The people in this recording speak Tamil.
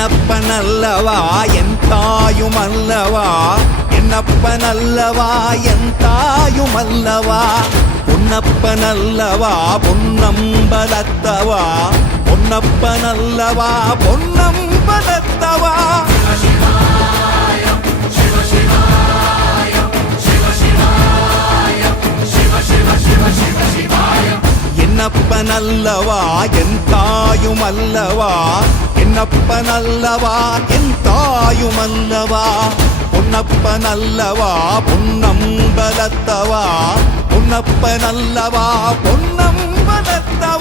என்னப்பனல்லவா என் தாயுமல்லவா, என்னப்பனல்லவா என் தாயுமல்லவா, பொன்னப்பனல்லவா பொன்னம்பலத்தவா, பொன்னப்பனல்லவா பொன்னம்பலத்தவா. என்னப்பனல்லவா என் தாயுமல்லவா, என்னப்பனல்லவா என் தாயுமல்லவா, பொன்னப்பனல்லவா பொன்னம்பலத்தவா, பொன்னப்பனல்லவா பொன்னம்பலத்தவா.